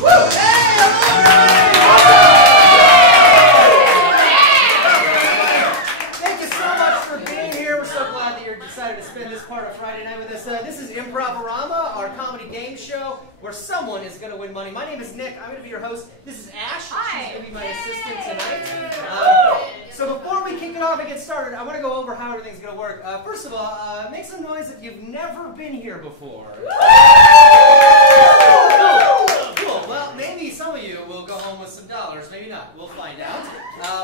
Thank you so much for being here. We're so glad that you decided to spend this part of Friday night with us. This is Improv-orama, our comedy game show where someone is going to win money. My name is Nick. I'm going to be your host. This is Ash. Hi. She's going to be my assistant tonight. So before we kick it off and get started, I want to go over how everything's going to work. First of all, make some noise if you've never been here before. Cool. Well, maybe some of you will go home with some dollars. Maybe not. We'll find out.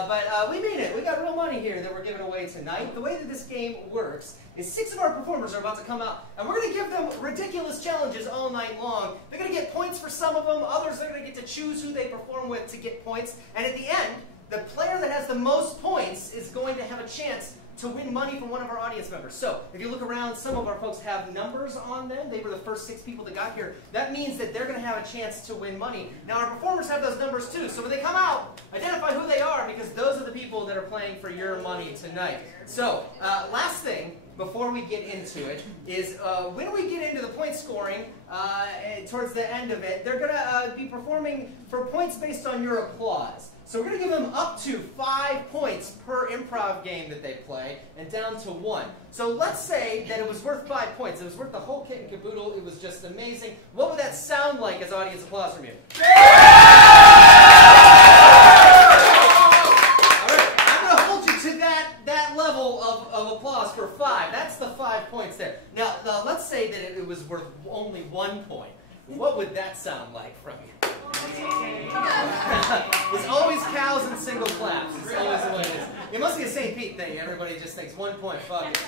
But we mean it. We got real money here that we're giving away tonight. The way that this game works is 6 of our performers are about to come out, and we're going to give them ridiculous challenges all night long. They're going to get points for some of them. Others are going to get to choose who they perform with to get points. And at the end, the player that has the most points is going to have a chance to win money from one of our audience members. So, if you look around, some of our folks have numbers on them. They were the first 6 people that got here. That means that they're going to have a chance to win money. Now, our performers have those numbers too. So when they come out, identify who they are, because those are the people that are playing for your money tonight. So, last thing before we get into it is when we get into the point scoring, towards the end of it, they're going to be performing for points based on your applause. So we're going to give them up to 5 points per improv game that they play, and down to 1. So let's say that it was worth 5 points. It was worth the whole kit and caboodle. It was just amazing. What would that sound like as audience applause from you? All right, I'm going to hold you to that level of applause for 5. That's the 5 points there. Now, let's say that it was worth only 1 point. What would that sound like from you? It's always cows and single claps. It's always the way it is. It must be a St. Pete thing. Everybody just thinks 1 point, fuck it.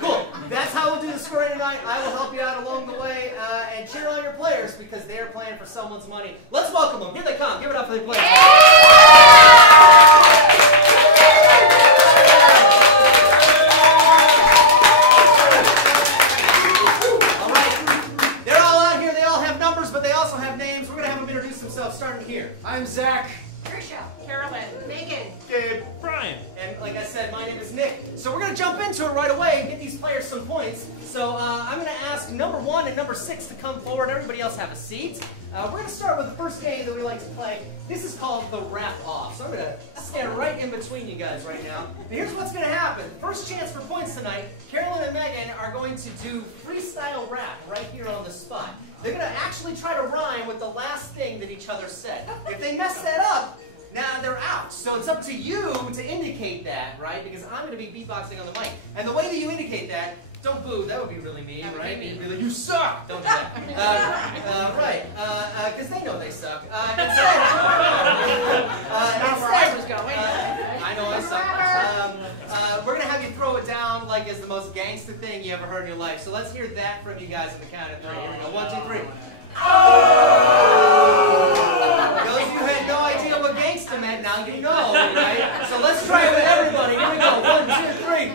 Cool. That's how we'll do the scoring tonight. I will help you out along the way. And cheer on your players because they're playing for someone's money. Let's welcome them. Here they come. Give it up for the players. Starting here. I'm Zach. Trisha. Carolyn. Megan. Gabe. Brian. And like I said, my name is Nick. So we're going to jump into it right away and get these players some points. So I'm going to ask number 1 and number 6 to come forward. Everybody else have a seat. We're going to start with the first game that we like to play. This is called the Wrap Off. So I'm going to stand right in between you guys right now. And here's what's going to happen. First chance for points tonight. Carolyn and Megan are going to do freestyle rap right here on the spot. They're going to actually try to rhyme with the last thing that each other said. If they mess that up, now they're out. So it's up to you to indicate that, right? Because I'm going to be beatboxing on the mic. And the way that you indicate that, don't boo, that would be really mean, right? You'd be like, you suck! Don't do that. Right, because they know they suck. Instead, I know I suck. We're going to have you throw it down like it's the most gangster thing you ever heard in your life. So let's hear that from you guys at the count of 3. Here we go. 1, 2, 3. Those of you who had no idea what gangster meant, now you know, right? So let's try it with everybody. Here we go. 1, 2, 3.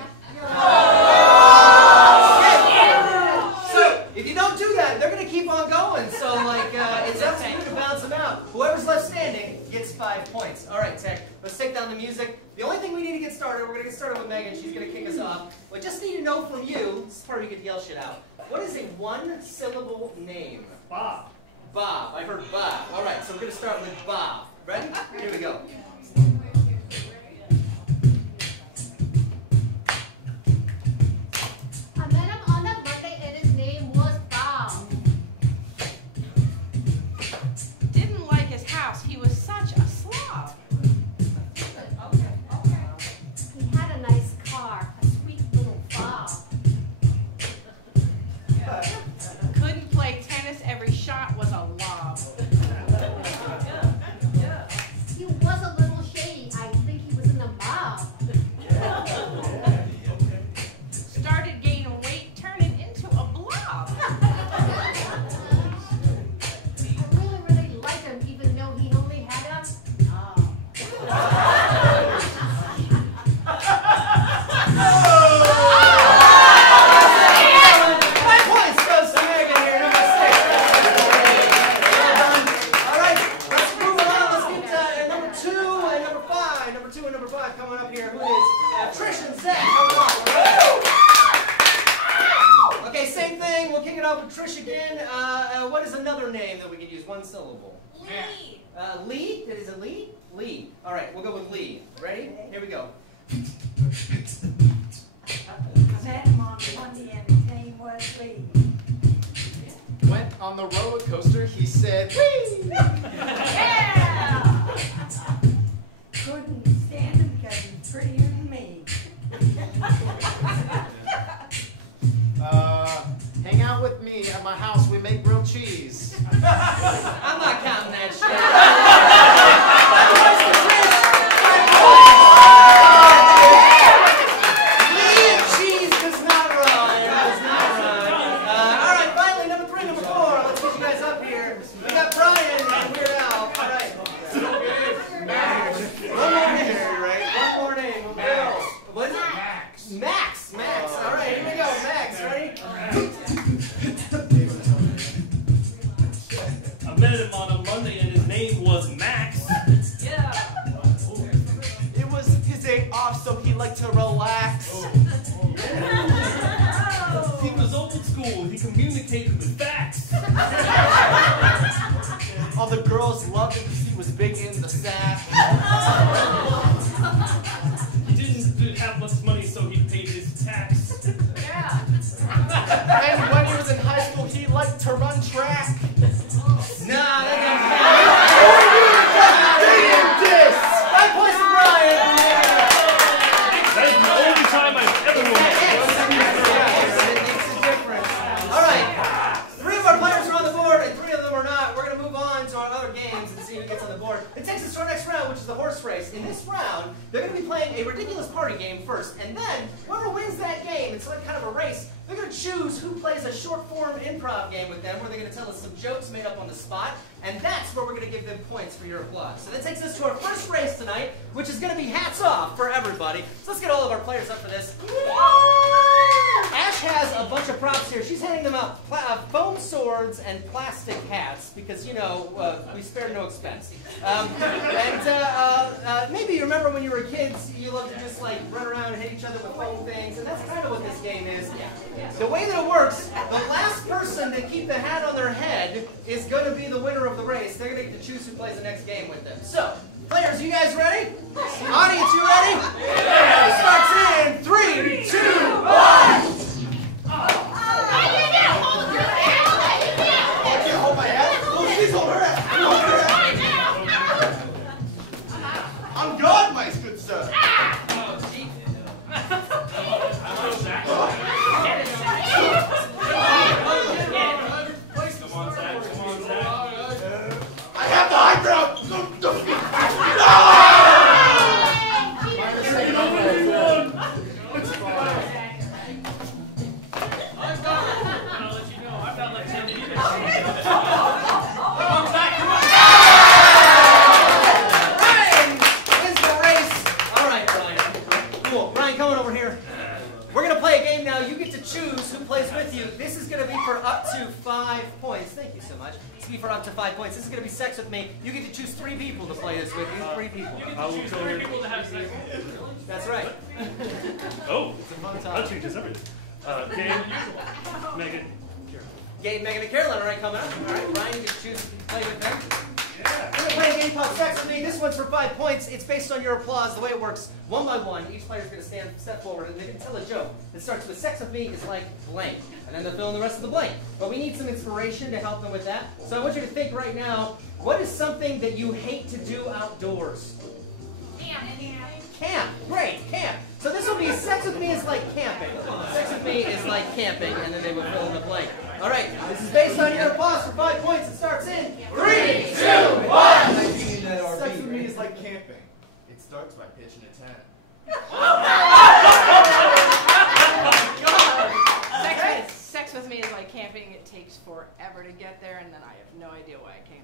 So if you don't do that, they're going to keep on going. So like, it's up to you to bounce them out. Whoever's left standing gets 5 points. All right, Tech. Let's take down the music. The only thing we need to get started, we're going to get started with Megan. She's going to kick us off. We just need to know from you, this is part where you can yell shit out. What is a 1-syllable name? Bob. Bob. I heard Bob. All right, so we're going to start with Bob. Ready? Here we go. I met him on a Monday and his name was Bob. Didn't like his house. He was such a slob. He had a nice car, a sweet little Bob. Couldn't play tennis. Every shot was a lob. He was a little what is another name that we could use? One syllable. Lee. Lee? Is it Lee? Lee. All right, we'll go with Lee. Ready? Here we go. I met him on Monday and his name was Lee. Went on the roller coaster, he said, "Whee!" Yeah! Couldn't stand him because he's prettier than me. Hang out with me at my house, we make grilled cheese. I'm not counting that shit. Lee and cheese does not rhyme. Does not rhyme. All right, finally, number 3, number 4. Let's get you guys up here. We got Brian and Weird Al. All right. One more name, right? One more name. What is it? Max. Max. All right, here we go. Max, ready? I met him on a Monday and his name was Max. Yeah. It was his day off, so he liked to relax. He was old school. He communicated with facts. All the girls loved him because he was big in the sack. He didn't have much money, so he paid his tax. Yeah. And when he was in high school, he liked to run track. Nah, that This! 5 points for Brian. That is the only time I've ever won. It makes a difference. All right, 3 of our players are on the board, and 3 of them are not. We're going to move on to our other games and see who gets on the board. It takes us to our next round, which is the horse race. In this round, they're going to be playing a ridiculous party game first, and then whoever wins that game, it's like kind of a race. They're going to choose who plays a short-form improv game with them, where they're going to tell us some jokes made up on the spot, and that's where we're going to give them points for your applause. So that takes us to our first race tonight, which is going to be hats off for everybody. So let's get all of our players up for this. Ash has a bunch of props here. She's handing them out foam swords and plastic hats because, you know, we spared no expense. Maybe you remember when you were kids, you loved to just like run around and hit each other with foam things, and that's kind of what this game is. The way that it works, the last person to keep the hat on their head is going to be the winner of the race. They're going to get to choose who plays the next game with them. So, players, you guys ready? Audience, you ready? It starts in 3, 2, 1. Hold my hat. Oh, please hold her hat. Hold her hat. On guard, my good sir. I have the high ground. I'll let you know. I'm not left-handed either. Brian wins the race. All right, Brian. Cool. Brian, coming over here. We're going to play a game now. You get to choose who plays with you. This is going to be for up to 5 points. Thank you so much. This will be for up to 5 points. This is going to be sex with me. You get to choose 3 people to play this with you. 3 people. I will choose 3 people to have sex with. That's right. Oh, It's a fun that time. changes everything. Game, Megan. Gabe, Megan, and Carolyn, all right, coming up. All right, Brian, you get to choose to play with them. We're going to play a game called Sex With Me. This one's for 5 points. It's based on your applause. The way it works, 1 by 1, each player's going to step forward, and they can tell a joke that starts with Sex With Me is like blank. And then they'll fill in the rest of the blank. But we need some inspiration to help them with that. So I want you to think right now, what is something that you hate to do outdoors? Camp. Great, camp. So this will be Sex With Me is like camping. Sex With Me is like camping, and then they will fill in the blank. All right, this is based on your applause for 5 points. It starts in 3, 2, 1. Sex with me is like camping. It starts by pitching a tent. Sex with me is like camping. It takes forever to get there, and then I have no idea why I came.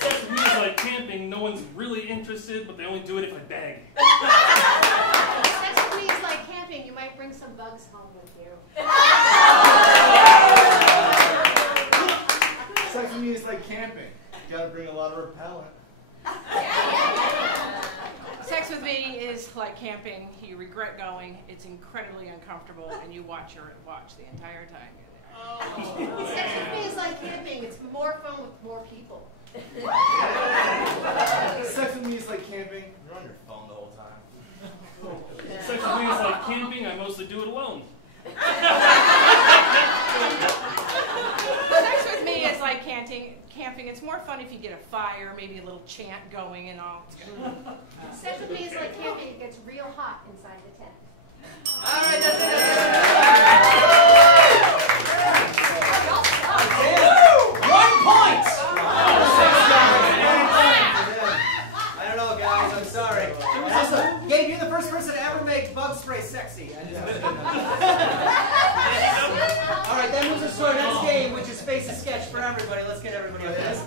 Sex with me is like camping. No one's really interested, but they only do it if I beg. Sex with me is like camping. You might bring some bugs home with you. Sex with me is like camping. You gotta bring a lot of repellent. Sex with me is like camping. You regret going. It's incredibly uncomfortable, and you watch your watch the entire time you're there. Sex with me is like camping. It's more fun with more people. Sex with me is like camping. You're on your phone the whole time. Sex with me is like camping. I mostly do it alone. Sex with me is like camping. It's more fun if you get a fire, maybe a little chant going and all. Sex with me is like camping. It gets real hot inside the tent. All right, that's it. One point. I don't know, guys. I'm sorry. Also, Gabe, you're the first person to ever make bug spray sexy. All right, that moves us to our next game, which is Face a Sketch for everybody. Let's get everybody on this.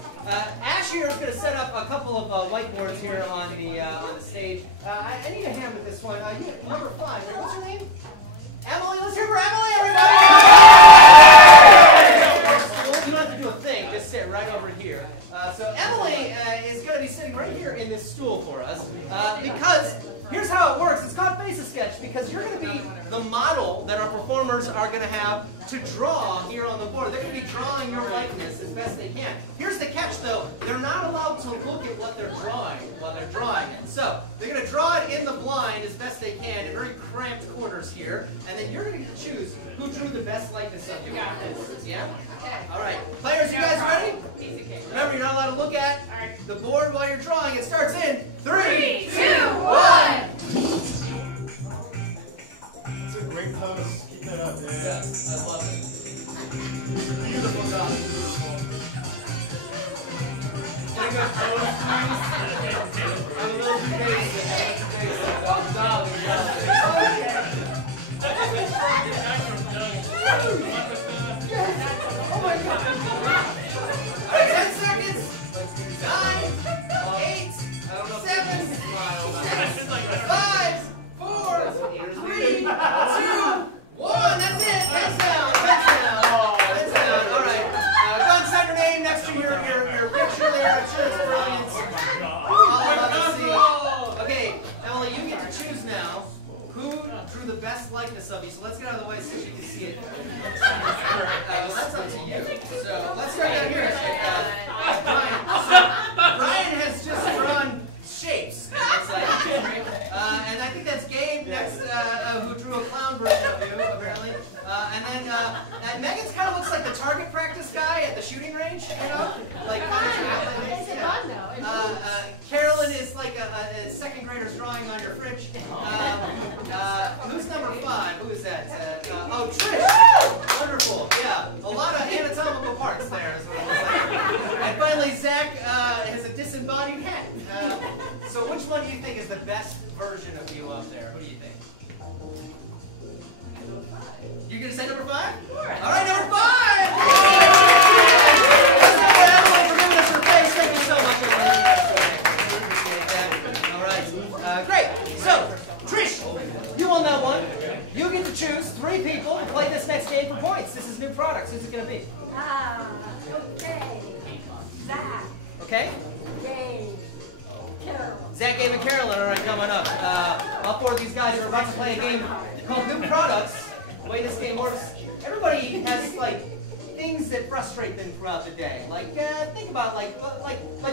Ash here is going to set up a couple of whiteboards here on the stage. I need a hand with this one. Number 5. What's your name? Emily. Let's hear for Emily, everybody. You don't have to do a thing. Just sit right over here. So Emily is going to be sitting right here in this stool for us because here's how it works. It's called Face a Sketch because you're going to be the model that our performers are going to have to draw here on the board. They're going to be drawing your likeness as best they can. Here's the catch, though. They're not allowed to look at what they're drawing while they're drawing it. So they're going to draw it in the blind as best they can in very cramped quarters here, and then you're going to choose who drew the best likeness of you afterwards. Yeah? All right. Players, you guys ready? Remember, you're not allowed to look at the board while you're drawing. It starts in 3, 2, 1. It's a great pose. Keep that up, man. Yes, I love it. Beautiful, God. Beautiful. Take a pose, please. I'm a little too basic. Oh my God. All right, 10 seconds. 9, 8, 7, 6, 5, 4, 3, 2, 1. That's it. Heads down. Heads down. Heads down. All right. Go and sign your name next to your picture there. I'm sure it's brilliant. Let's see. Okay, Emily, you get to choose now who drew the best likeness of you. So let's get out of the way so you can see it. That's up to you. So let's start down here. Brian. So Brian has just drawn shapes. It's like, and I think that's Gabe next, who drew a clown version of you, apparently. And then Megan's kind of looks like the target practice guy at the shooting range, you know? Like, It's fun, though. Carolyn is like a second grader's drawing on your fridge. Who's number 5? Who is that? Oh, Trish! Wonderful. Yeah, a lot of anatomical parts there. Is what it looks like. And finally, Zach has a disembodied head. So which one do you think is the best version of you up there? Who do you think? You're going to say number 5? All right, number 5! Let's give Emily for giving us her face. Thank you so much, everybody. Appreciate that. All right. Great. So, Trish, you won that one. You get to choose 3 people to play this next game for points. This is new products. Who's it going to be? Okay. Zach, Okay? Dave, Carol. Zach, Gabe, and Carolyn are coming up. All 4 of these guys are about to play a game called New Products. The way this game works, everybody has like things that frustrate them throughout the day. Like think about like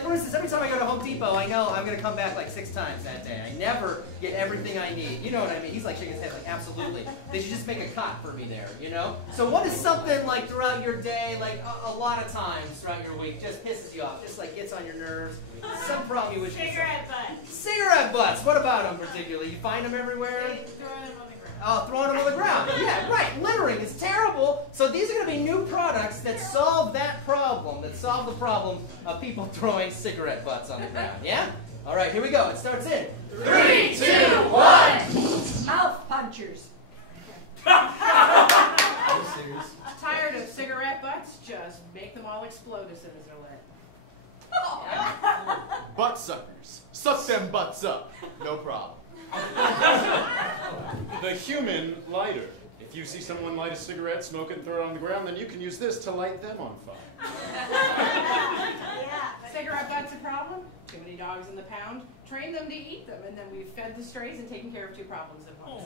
for instance, every time I go to Home Depot, I know I'm gonna come back like 6 times that day. I never get everything I need. You know what I mean? He's like shaking his head like absolutely. They should just make a cot for me there. You know? So what is something like throughout your day, like a lot of times throughout your week, just pisses you off, just like gets on your nerves? Some problem you wish. Cigarette butts. Cigarette butts. What about them particularly? You find them everywhere? Throwing them on the ground. Oh, throwing them on the ground. Yeah, right. Littering is terrible. So these are going to be new products that solve that problem, that solve the problem of people throwing cigarette butts on the ground. Yeah? All right, here we go. It starts in 3, 2, 1. Mouth punchers. Tired of cigarette butts? Just make them all explode as soon as they're lit. Butt suckers. Suck them butts up. No problem. The human lighter. If you see someone light a cigarette, smoke it, and throw it on the ground, then you can use this to light them on fire. Yeah. Cigarette butts a problem? Too many dogs in the pound. Train them to eat them, and then we've fed the strays and taken care of 2 problems at once.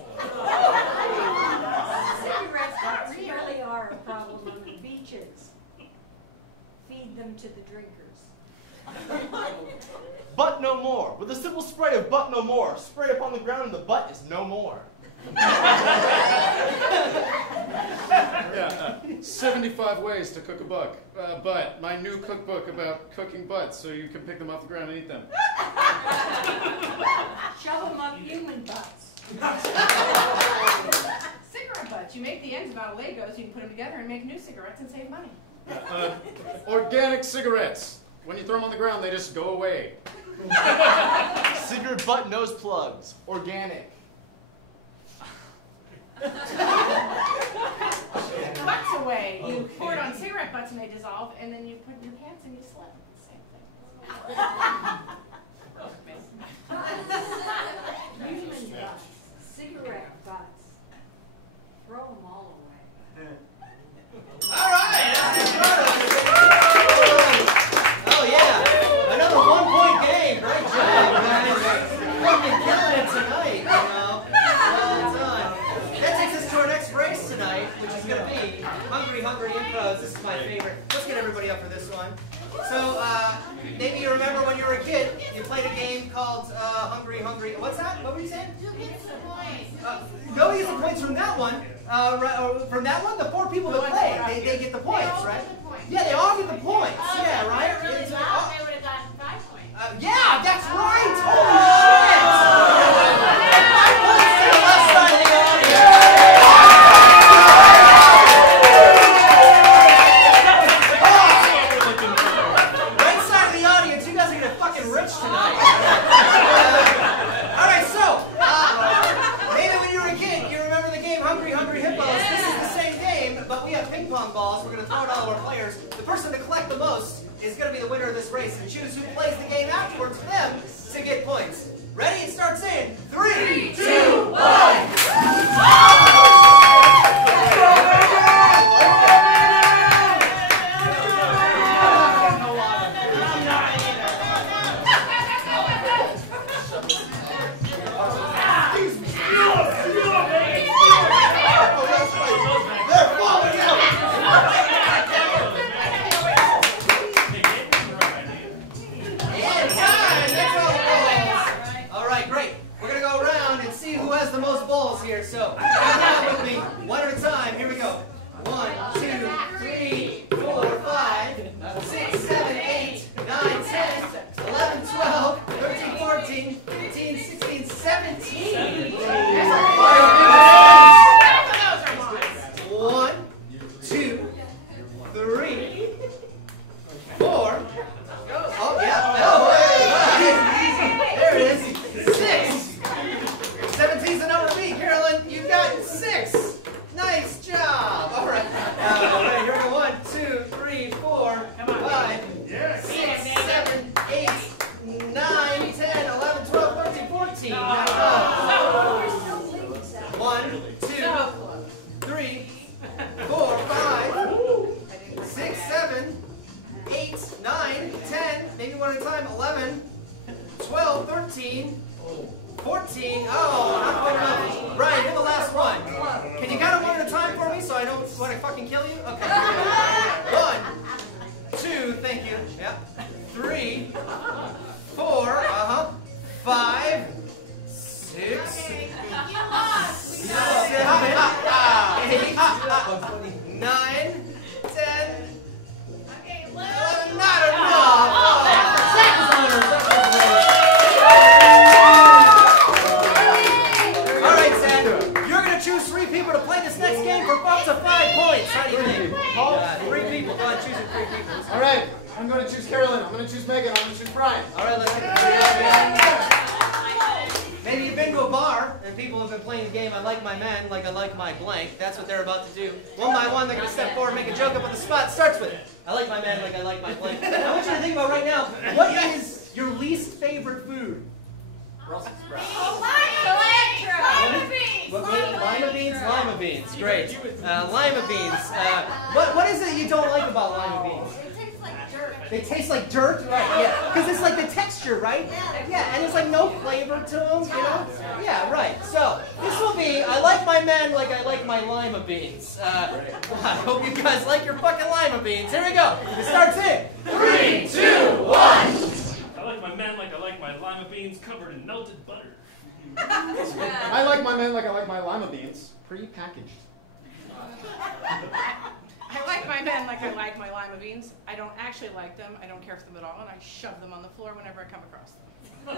Cigarettes really are a problem on the beaches. Feed them to the drinkers. Butt no more. With a simple spray of butt no more, spray upon the ground and the butt is no more. 75 ways to cook a butt. My new cookbook about cooking butts, so you can pick them off the ground and eat them. Shove them up human butts. Cigarette butts. You make the ends about a Lego so you can put them together and make new cigarettes and save money. Organic cigarettes. When you throw them on the ground, they just go away. Cigarette butt nose plugs. Organic. Butts away. You pour it on cigarette butts and they dissolve, and then you put it in your pants and you slip. Same thing. Human butts. Cigarette butts. Throw them all away. All right. Oh yeah, another 1-point game. Great job, guys. Fucking killing it tonight, you know. Well done. That takes us to our next race tonight, which is going to be Hungry Impros. This is my favorite. Let's get everybody up for this one. So, maybe you remember when you were a kid, you played a game called Hungry. What's that? What were you saying? Who gets the points? Nobody gets the points from that one. From that one, the 4 people that play, they get the points, right? Yeah, they all get the points. Yeah, right? They were really loud, they would have gotten 5 points. Yeah, that's right! Holy shit! 5 points to the left side of the audience. Right side of the audience, you guys are gonna fucking rich tonight. Alright, so, maybe when you were a kid, you remember the game Hungry Hippos. This is the same game, but we have ping pong balls. We're gonna throw it at all of our players. The person to collect the most is going to be the winner of this race, and choose who plays the game afterwards for them to get points. Ready? It starts in 3, 2, 1. The most balls here, so count with me one at a time. Here we go. 1, 2, 3, 4, 5, 6, 7, 8, 9, 10, 11, 12, 13, 14, 15, 16, 17. 1, 2, 3, 4. Oh yeah. Oh, there it is. 6. 17's the number to beat, Carolyn. You got 6. Nice job. All right. Here we go. 1, 2, 3, 4, 5, 6, 7, 8, 9, 10, 11, 12, 13, 14. 1, 2, 3, 4, 5, 6, 7, 8, 9, 10. Maybe one at a time. 11, 12, 13. 14. Oh, not quite enough. Ryan, you're the last one. Can you count them one at a time for me so I don't want to fucking kill you? Okay. 1, 2, thank you. Yep. 3, 4, 5, 6, 7, 8, 9, 10, 11. Not enough. Choose 3 people to play this next game for up to 5 points. How do you think? 3 people. Go on, choosing 3 people. All right, I'm going to choose Carolyn. I'm going to choose Megan. I'm going to choose Brian. All right, let's get it. Maybe you've been to a bar and people have been playing the game. I like my man like I like my blank. That's what they're about to do. One by one, they're going to step forward and make a joke up on the spot. Starts with it. I like my man like I like my blank. I want you to think about right now, what is your least favorite food? Brussels sprouts. Lima beans? Lima beans. Great. Lima beans. What is it you don't like about lima beans? It tastes like dirt. They taste like dirt? Right, yeah. Because it's like the texture, right? Yeah, and there's like no flavor to them, you know? Yeah, right. So, this will be, I like my men like I like my lima beans. I hope you guys like your fucking lima beans. Here we go. It starts in 3, 2, 1. I like my men like I like my lima beans covered in melted butter. I like my men like I like my lima beans, pre-packaged. I like my men like I like my lima beans. I don't actually like them. I don't care for them at all, and I shove them on the floor whenever I come across them. I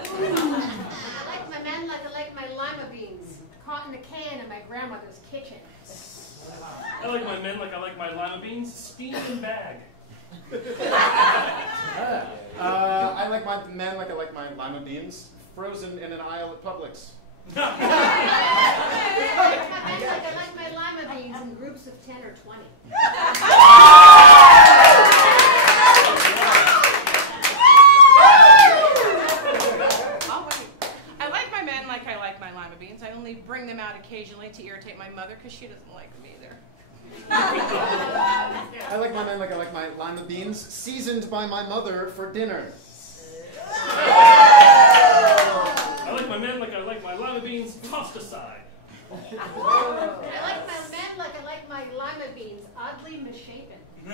like my men like I like my lima beans, caught in a can in my grandmother's kitchen. I like my men like I like my lima beans steamed and bag. I like my men like I like my lima beans, frozen in an aisle at Publix. I like my men like I like my lima beans in groups of 10 or 20. I like my men like I like my lima beans. I only bring them out occasionally to irritate my mother because she doesn't like them either. I like my men like I like my lima beans, seasoned by my mother for dinner. I like my men like I like my lima beans tossed aside. I like my men like I like my lima beans, oddly misshapen. 4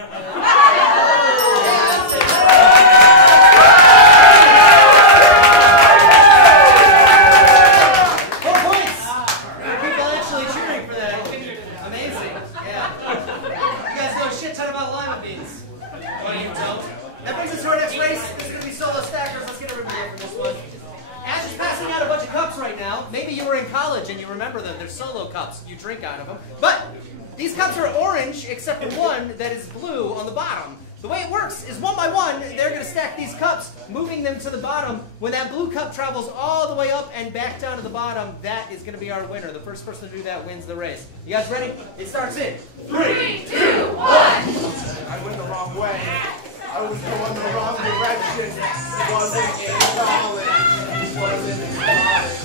points! People actually cheering for that. Amazing. Yeah. You guys know a shit ton about lima beans. What do you don't? That brings us to our next race. This is going to be solo stackers. Let's get everybody up for this one. Ash is passing out a bunch of cups right now. Maybe you were in college and you remember them. They're solo cups. You drink out of them. But these cups are orange except for one that is blue on the bottom. The way it works is one by one, they're going to stack these cups, moving them to the bottom. When that blue cup travels all the way up and back down to the bottom, that is going to be our winner. The first person to do that wins the race. You guys ready? It starts in 3, 2, 1. I went the wrong way. I was going the wrong direction. Wasn't in college. Wasn't in college.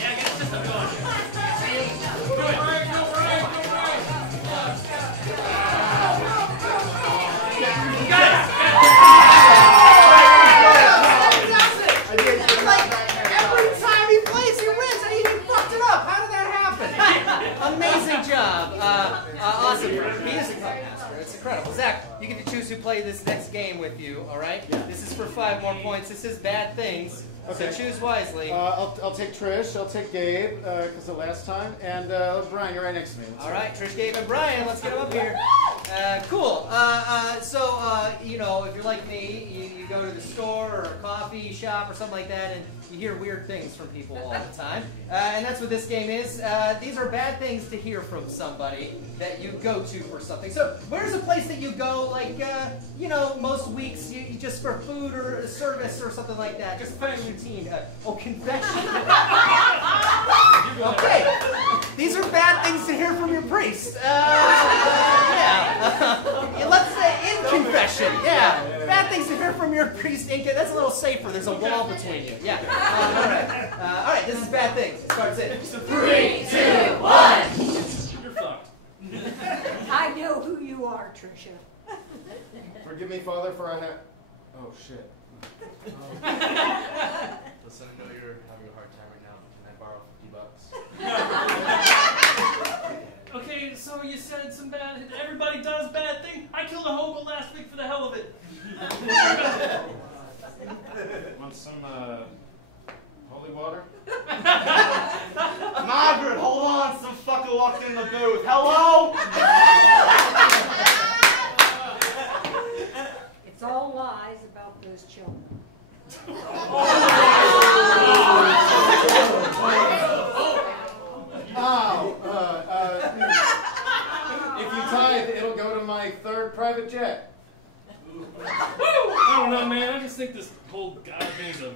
Yeah, get the system going. Amazing job. Awesome. He is a cup master. It's incredible. Zach, you get to choose who play this next game with you, all right? Yeah. This is for 5 more points. This is bad things, so choose wisely. I'll take Trish, I'll take Gabe, because the last time, and Brian, you're right next to me. All right, Trish, Gabe, and Brian, let's get them up here. Cool. You know, if you're like me, you go to the store or a coffee shop or something like that, and you hear weird things from people all the time. And that's what this game is. These are bad things to hear from somebody that you go to for something. So where's a place that you go, like, you know, most weeks, you just for food or a service or something like that? Just for routine. Confession. Okay. These are bad things to hear from your priest. Let's say in confession. Yeah. Bad things to hear from your priest. That's a little safer. There's a wall between you. Yeah. All right. This is bad things. It starts in 3, 2, 1. You're fucked. I know who you are, Tricia. Forgive me, Father, for I have... Oh, shit. Listen, I know you're having a hard time right now. Can I borrow $50? Okay, so you said some bad... Everybody does bad things. I killed a hobo last week for the hell of it. Want some, holy water? Margaret, hold on. Some fucker walked in the booth. Hello? It's all lies about those children. If you tithe, it'll go to my 3rd private jet. I don't know, man. I just think this whole God thing's a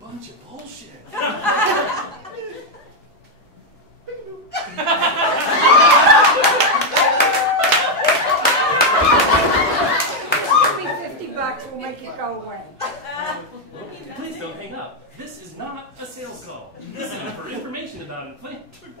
bunch of bullshit. $50 will make it go away. Please don't hang up. This is not a sales call. This is for information about inflation.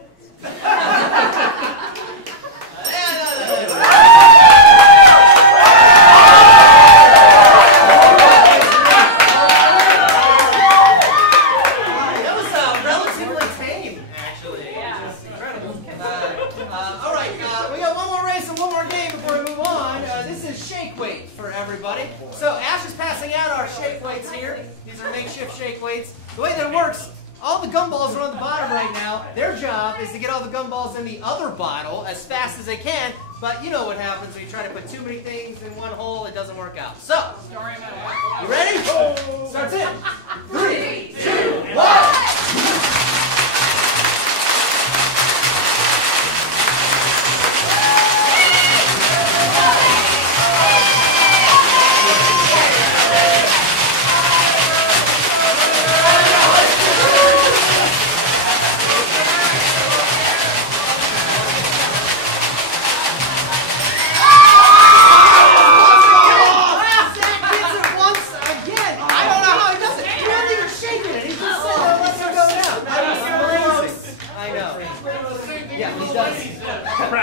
shake weight for everybody. So Ash is passing out our shake weights here. These are makeshift shake weights. The way that it works, all the gumballs are on the bottom right now. Their job is to get all the gumballs in the other bottle as fast as they can. But you know what happens when you try to put too many things in one hole, it doesn't work out. So, you ready? Starts in 3, 2, 1.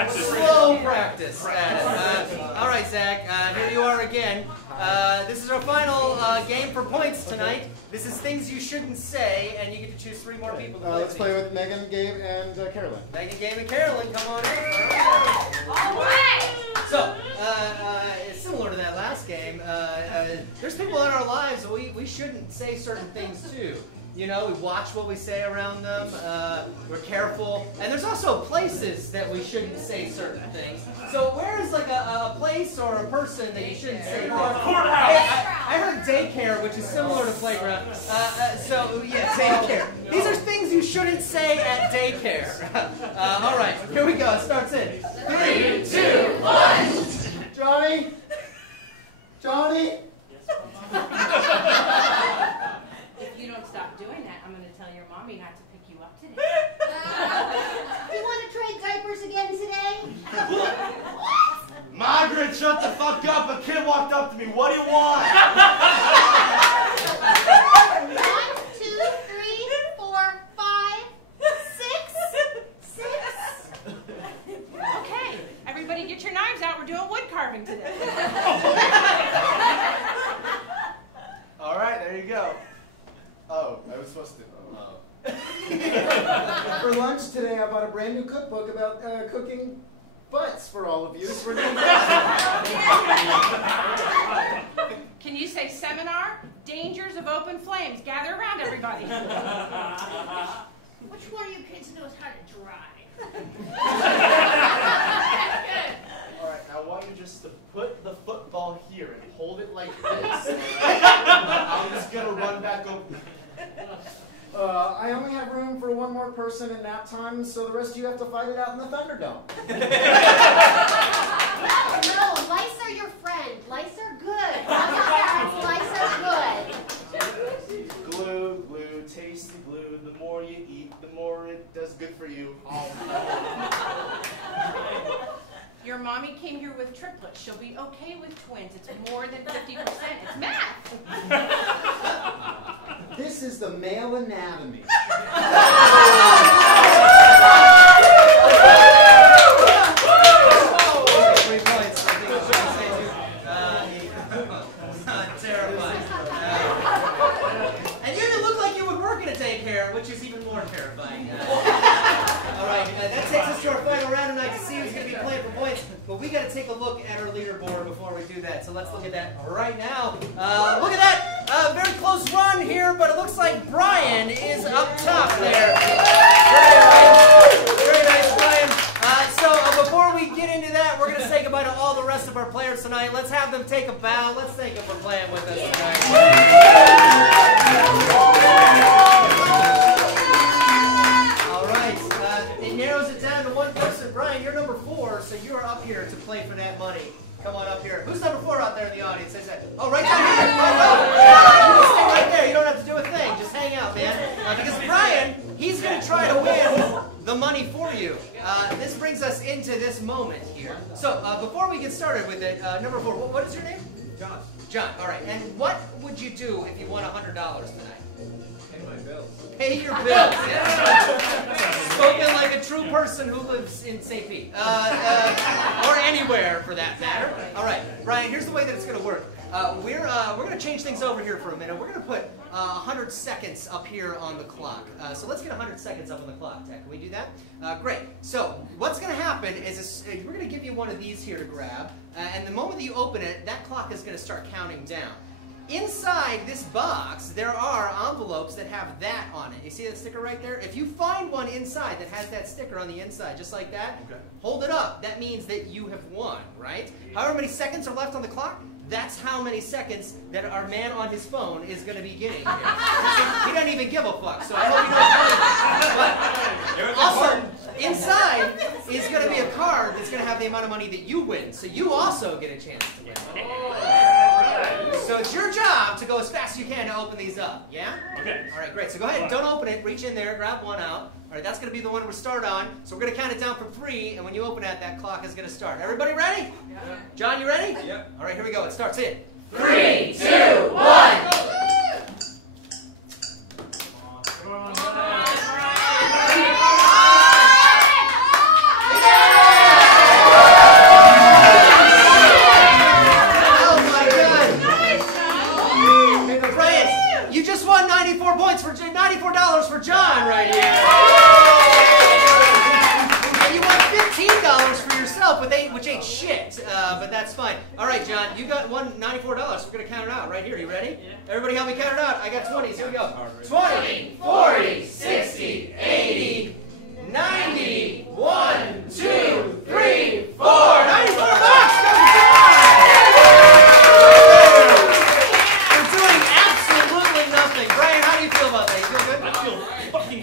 Slow practice at it. All right, Zach, here you are again. This is our final game for points tonight. This is things you shouldn't say, and you get to choose 3 more people to play Let's play with Megan, Gabe, and Carolyn. Megan, Gabe, and Carolyn, come on in. All right. So, it's similar to that last game. There's people in our lives that we shouldn't say certain things to. You know, we watch what we say around them. We're careful. And there's also places that we shouldn't say certain things. So where is like a place or a person that you shouldn't say? I heard daycare, which is similar to playground. So, yeah, daycare. These are things you shouldn't say at daycare. All right, here we go. It starts in 3, 2, 1. Johnny? Johnny? If you don't stop doing that, I'm going to tell your mommy not to pick you up today. You want to trade diapers again today? Margaret, shut the fuck up. A kid walked up to me. What do you want? 1, 2, 3, 4, 5, 6. Okay, everybody get your knives out. We're doing wood carving today. All right, there you go. Oh, I was supposed to. For lunch today, I bought a brand new cookbook about cooking butts for all of you. So we're doing Can you say seminar? Dangers of open flames. Gather around, everybody. Which one of you kids knows how to drive? All right, I want you just to put the football here and hold it like this. I'm just gonna run back over. I only have room for 1 more person in nap time, so the rest of you have to fight it out in the Thunderdome. No, lice are your friend. Lice are good. Lice are good. Glue, glue, tasty glue. The more you eat, the more it does good for you. Your mommy came here with triplets. She'll be okay with twins. It's more than 50%. It's math. This is the male anatomy. 3 points. I think I was trying to say terrifying. And you didn't look like you would work in a daycare, which is even more terrifying. All right, that takes us to our final round tonight to see who's going to be playing for points. But we got to take a look at our leaderboard before we do that. So let's look at that right now. Look at that. Very close run here, but it looks like Brian is up top there. Very nice, Brian. So before we get into that, we're going to say goodbye to all the rest of our players tonight. Let's have them take a bow. Let's thank them for playing with us tonight. All right. It narrows it down to 1 person. Brian, you're number 4, so you are up here to play for that money. Come on up here. Who's number 4 out there in the audience? Oh, right down here. You can stay right there. You don't have to do a thing. Just hang out, man. Because Brian, he's going to try to win the money for you. This brings us into this moment here. So before we get started with it, number 4, what is your name? John. John. All right. And what would you do if you won $100 tonight? Pay my bills. Pay your bills. Spoken like a true person who lives in St. Pete. Or anywhere, for that matter. All right, Brian, here's the way that it's going to work. we're going to change things over here for a minute. We're going to put 100 seconds up here on the clock. So let's get 100 seconds up on the clock, Tech. Can we do that? Great. So what's going to happen is we're going to give you one of these here to grab, and the moment that you open it, that clock is going to start counting down. Inside this box, there are envelopes that have that on it. You see that sticker right there? If you find one inside that has that sticker on the inside, just like that, hold it up. That means that you have won, right? However many seconds are left on the clock, that's how many seconds that our man on his phone is going to be getting here. He doesn't even give a fuck, so I hope you don't know. But also, inside is going to be a card that's going to have the amount of money that you win, so you also get a chance to win. So it's your job to go as fast as you can to open these up, yeah? Okay. All right, great. So go ahead, don't open it, reach in there, grab one out. All right, that's going to be the one we start on. So we're going to count it down from 3, and when you open it, that clock is going to start. Everybody ready? Yeah. John, you ready? Yep. All right, here we go. It starts in 3, 2, 1. $94 for John right here. And you won $15 for yourself, which ain't shit, but that's fine. All right, John, you got $94. We're going to count it out right here. You ready? Yeah. Everybody help me count it out. I got 20s. Here we go. 20, 40, 60, 80, 90, 1, 2, 3, 4. $94 goes to John!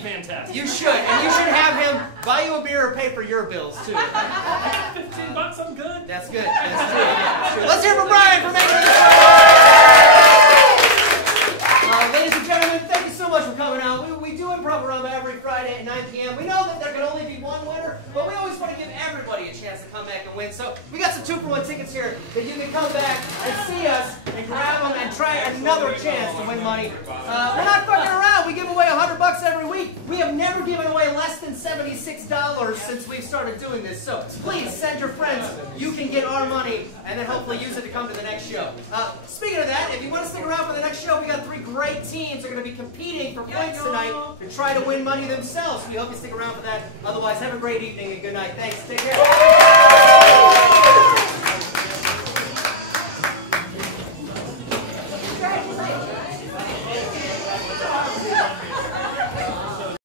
Fantastic. You should, and you should have him buy you a beer or pay for your bills too. $15, I'm good. That's good. That's true. That's true. Let's hear from Brian for making this. Ladies and gentlemen, thank you so much for coming out. We do Improv Rumba every Friday at 9 p.m. We know that there can only be one winner, but we always want to give everybody a chance to come back and win. So we got some 2-for-1 tickets here that you can come back and see us and grab them and try another chance to win money. We're not fucking around. We give away $100 every week. We have never given away less than $76 since we've started doing this. So please send your friends. You can get our money and then hopefully use it to come to the next show. Speaking of that, if you want to stick around for the next show, we got 3 great teams that are going to be competing for points tonight to try to win money themselves. We hope you stick around for that. Otherwise, have a great evening and good night. Thanks. Take care.